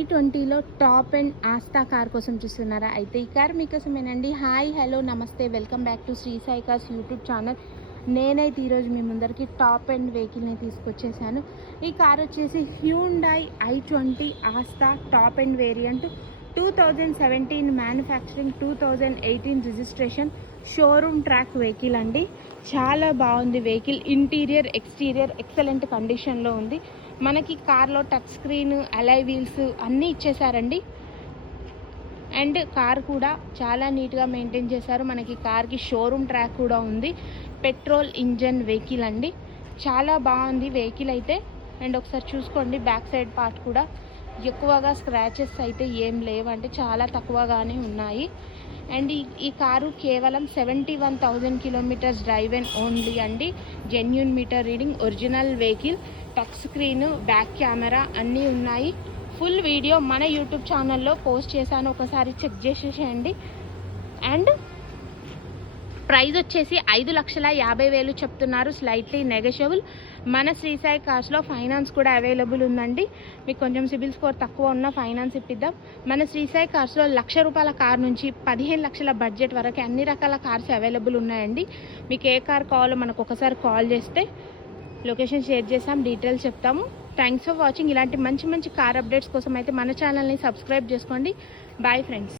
i20లో top and Asta car కోసం చూస్తున్నారా? అయితే ఈ కార్ మీకోసమేనండి. హాయ్, హలో, నమస్తే, welcome back to Sri Sai Cars YouTube channel. నేనైతే ఈరోజు మీ ముందరికి టాప్ అండ్ వెహికల్ని తీసుకొచ్చేసాను. ఈ కార్ వచ్చేసి Hyundai i20 Asta top and variant, 2017 manufacturing, 2018 registration, showroom track vehicle అండి. చాలా బాగుంది వెహికల్. ఇంటీరియర్, ఎక్స్టీరియర్ ఎక్సలెంట్ కండిషన్లో ఉంది. మనకి కార్లో టచ్ స్క్రీన్, అలాయ్ వీల్స్ అన్నీ ఇచ్చేసారండి. అండ్ కార్ కూడా చాలా నీట్గా మెయింటైన్ చేశారు. మనకి కార్కి షోరూమ్ ట్రాక్ కూడా ఉంది. పెట్రోల్ ఇంజన్ వెహికల్ అండి. చాలా బాగుంది వెహికల్ అయితే. అండ్ ఒకసారి చూసుకోండి బ్యాక్ సైడ్ పార్ట్ కూడా. ఎక్కువగా స్క్రాచెస్ అయితే ఏం లేవంటే చాలా తక్కువగానే ఉన్నాయి. అండ్ ఈ కారు కేవలం 71,000 కిలోమీటర్స్ డ్రైవ్ అండ్ ఓన్లీ అండి. Genuine meter reading, original vehicle, touch screen, back camera అన్నీ ఉన్నాయి. ఫుల్ వీడియో మన యూట్యూబ్ ఛానల్లో పోస్ట్ చేశాను, ఒకసారి చెక్ చేసేసేయండి. అండ్ ప్రైస్ వచ్చేసి 5,50,000 చెప్తున్నారు. Slightly negotiable. మన శ్రీ సాయి కార్స్లో ఫైనాన్స్ కూడా అవైలబుల్ ఉందండి. మీకు కొంచెం సిబిల్ స్కోర్ తక్కువ ఉన్న ఫైనాన్స్ ఇప్పిద్దాం. మన శ్రీ సాయి కార్స్లో ₹1,00,000 కార్ నుంచి 15 లక్షల బడ్జెట్ వరకు అన్ని రకాల కార్స్ అవైలబుల్ ఉన్నాయండి. మీకు ఏ కార్ కావాలో మనకు ఒకసారి కాల్ చేస్తే లొకేషన్ షేర్ చేసాం, డీటెయిల్స్ చెప్తాము. Thanks for watching. ఇలాంటి మంచి మంచి కార్ అప్డేట్స్ కోసం అయితే మన ఛానల్ని సబ్స్క్రైబ్ చేసుకోండి. Bye friends.